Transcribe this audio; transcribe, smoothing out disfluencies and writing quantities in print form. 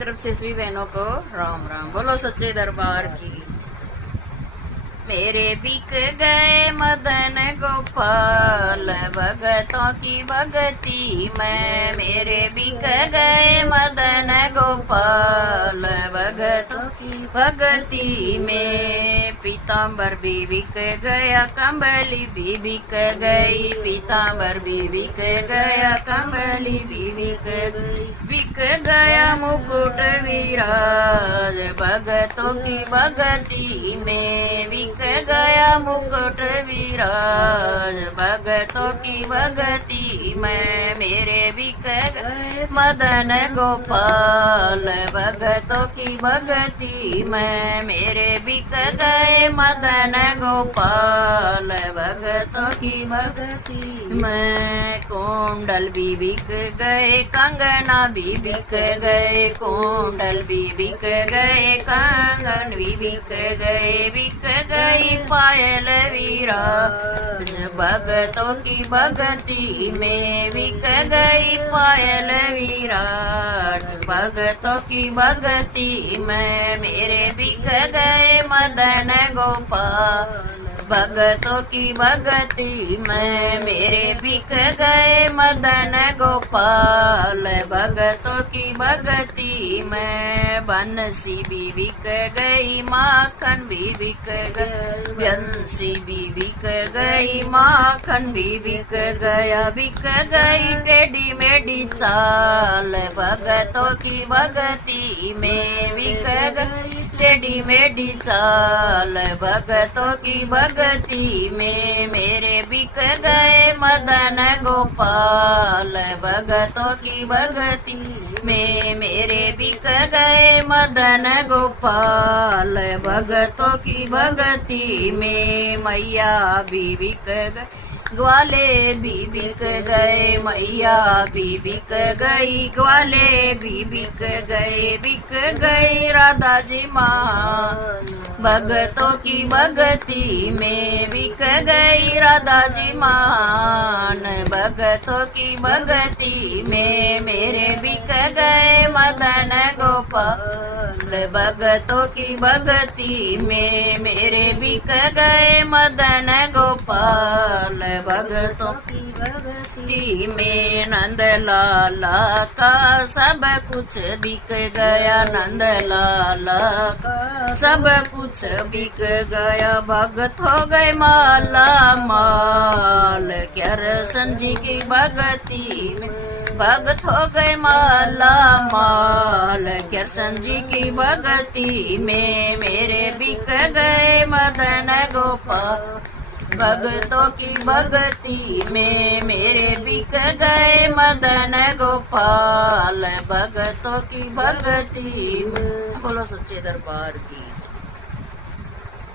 तरफ से सभी बहनों को राम राम। बोलो सच्चे दरबार की। मेरे बिक गए मदन गोपाल भगतों की भगती में। मेरे बिक गए मदन गोपाल भगतों की भगती में। पीताम्बर भी बिक गया, कंबली भी बिक गई। पीताम्बर भी बिक गया, कंबली भी बिक गई। बिक गया मुकुट विराज भगतों की भगती में। बिक गया मुकुट विराज भगतों की भगती में। मेरे बिक गए मदन गोपाल भगतों की भगती में। मेरे बिक गए मदन गोपाल भगतों की भगती में। कुंडल भी बिक गए, कंगना भी बिक गए। कुंडल भी बिक गए, कंगन भी बिक गए। बिक गई पायल विराज भगतों की भगती में। बिक गई पायल विराज भगतों की भगती में। मेरे बिक गए मदन गोपाल भगतों की भगती में। मेरे बिक गए मदन गोपाल भगतों की भगती में। बंसी भी बिक गई, माखन भी बिक गई। बंसी भी बिक गई, माखन भी बिक गया। बिक गई टेढ़ी मेढ़ी चाल भगतों की भगती में। बिक गई टेढ़ी मेढ़ी चाल भगतों की भगती में। मेरे बिक गए मदन गोपाल भगतों की भगती में। मेरे बिक गए मदन गोपाल भगतों की भगती में। मैया भी बिक गए, ग्वाले भी बिक गए। मैया भी बिक गई, ग्वाले भी बिक गए। बिक गई राधा जी माँ भगतों की भगती में। बिक गई राधा जी मान भगतों की भगती में। मेरे बिक गए मदन गोपाल भगतों की भगती में। मेरे बिक गए मदन गोपाल भगतों की भगती में। नंद लाला का सब कुछ बिक गया। नंद लाला का सब कुछ बिक गया। भगत हो गए माला माल कृष्ण जी की भगती में। भगत हो गए माला माल कृष्ण जी की भगती में। मेरे बिक गए मदन गोपाल भगतों की भगती में। मेरे बिक गए मदन गोपाल भगतों की भगती में। बोलो सच्चे दरबार की।